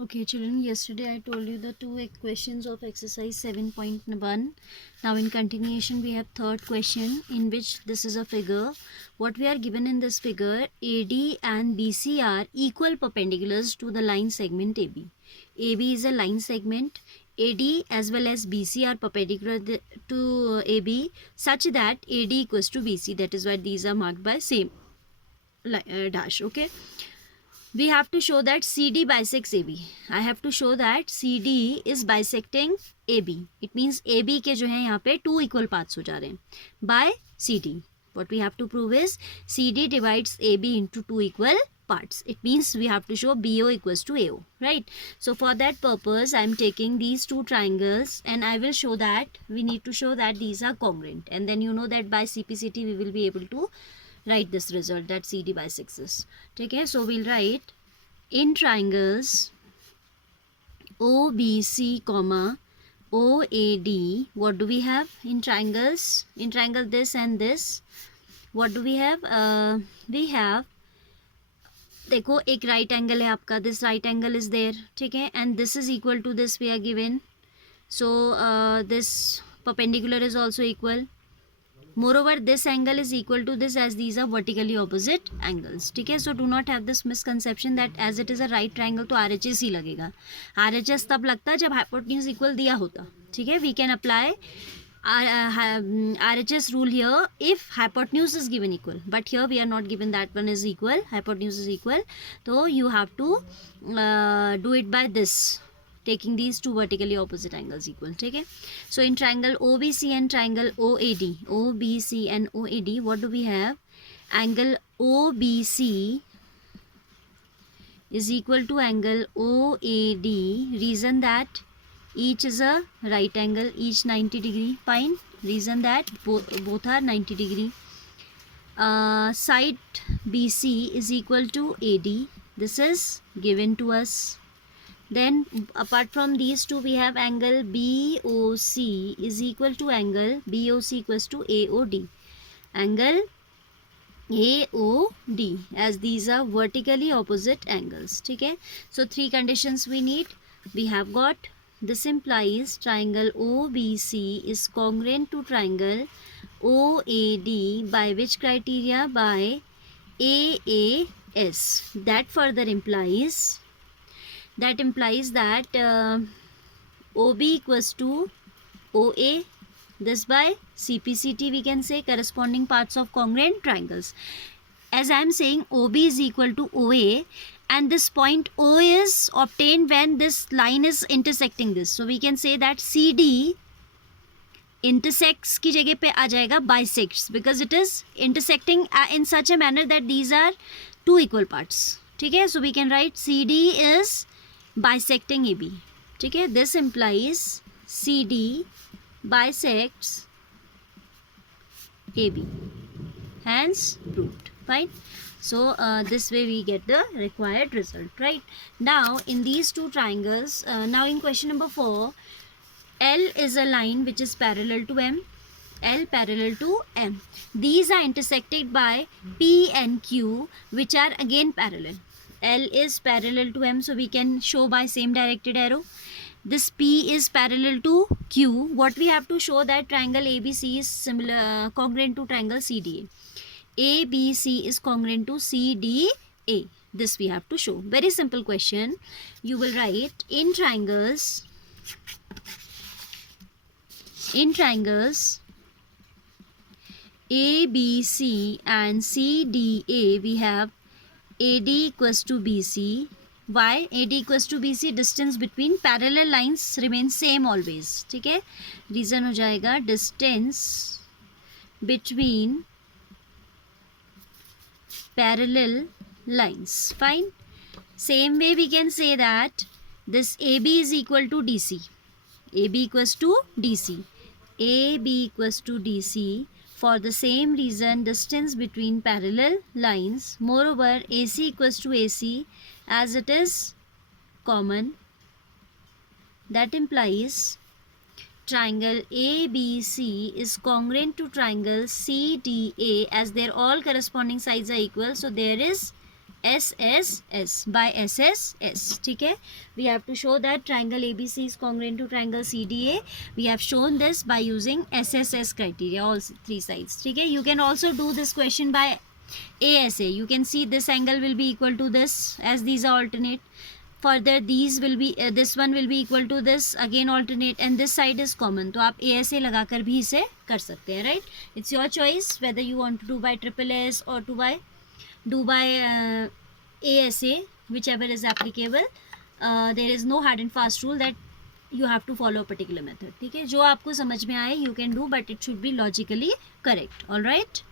Okay, children, yesterday I told you the two equations of exercise 7.1. Now, in continuation, we have third question in which this is a figure. What we are given in this figure, AD and BC are equal perpendiculars to the line segment AB. AB is a line segment. AD as well as BC are perpendicular to AB such that AD equals to BC. That is why these are marked by same dash. Okay. We have to show that CD bisects AB. I have to show that CD is bisecting AB. It means AB के जो है यहाँ पे two equal parts हो जा रहे हैं by CD. What we have to prove is CD divides AB into two equal parts. It means we have to show BO equals to AO, right? So for that purpose, I am taking these two triangles and I will show that we need to show that these are congruent. And then you know that by CPCT we will be able to write this result that CD bisects this. Okay, so we'll write in triangles OBC comma OAD. What do we have in triangles? In triangle this and this, what do we have? We have, देखो एक right angle है आपका, this right angle is there, ठीक है, and this is equal to this we are given, so this perpendicular is also equal. Moreover, this angle is equal to this as these are vertically opposite angles. ठीक है, so do not have this misconception that as it is a right triangle तो RHS ही लगेगा. RHS तब लगता है जब hypotenuse equal दिया होता. ठीक है, we can apply RHS rule here if hypotenuse is given equal, but here we are not given that one is equal, hypotenuse is equal, so you have to do it by this, taking these two vertically opposite angles equal. Okay, so in triangle OBC and triangle OBC and OAD, what do we have? Angle OBC is equal to angle OAD. Reason that each is a right angle, each 90 degree. Fine. Reason that both are 90 degree. Side BC is equal to AD. This is given to us. Then apart from these two, we have angle BOC is equal to angle BOC equals to AOD. Angle AOD, as these are vertically opposite angles. Okay, so three conditions we need. We have got, this implies triangle OBC is congruent to triangle OAD by which criteria? By AAS. That further implies that OB equals to OA. This by CPCT we can say corresponding parts of congruent triangles. As I am saying, OB is equal to OA and this point O is obtained when this line is intersecting this. So we can say that CD intersects की जगह पे आ जाएगा bisects, because it is intersecting in such a manner that these are two equal parts. ठीक है, so we can write CD is bisecting AB. ठीक है, this implies CD bisects AB. Hence proved. Fine. So this way we get the required result, right? Now in these two triangles, now in question number 4, L is a line which is parallel to M. L parallel to M. These are intersected by P and Q, which are again parallel. L is parallel to M, so we can show by same directed arrow. This P is parallel to Q. What we have to show that triangle ABC is similar, congruent to triangle CDA. ABC is congruent to CDA. This we have to show. Very simple question. You will write in triangles ABC and CDA, we have AD equals to BC. Why? AD equals to BC, distance between parallel lines remains same always. ठीक है, reason हो जाएगा distance between parallel lines. Fine. Same way we can say that this AB is equal to DC. AB equals to DC. AB equals to DC. For the same reason, distance between parallel lines. Moreover, AC equals to AC, as it is common. That implies triangle ABC is congruent to triangle CDA, as their all corresponding sides are equal. So there is SSS by SSS. ठीक है, we have to show that triangle ABC is congruent to triangle CDA. We have shown this by using SSS criteria, all three sides. ठीक है, you can also do this question by ASA. You can see this angle will be equal to this as these are alternate. Further these will be this one will be equal to this, again alternate, and this side is common. तो आप ASA लगा कर भी इसे कर सकते हैं, right? It's your choice whether you want to do by triple S or to do by ASA, whichever is applicable. There is no hard and fast rule that you have to follow a particular method. ठीक है, जो आपको समझ में आए you can do, but it should be logically correct. All right.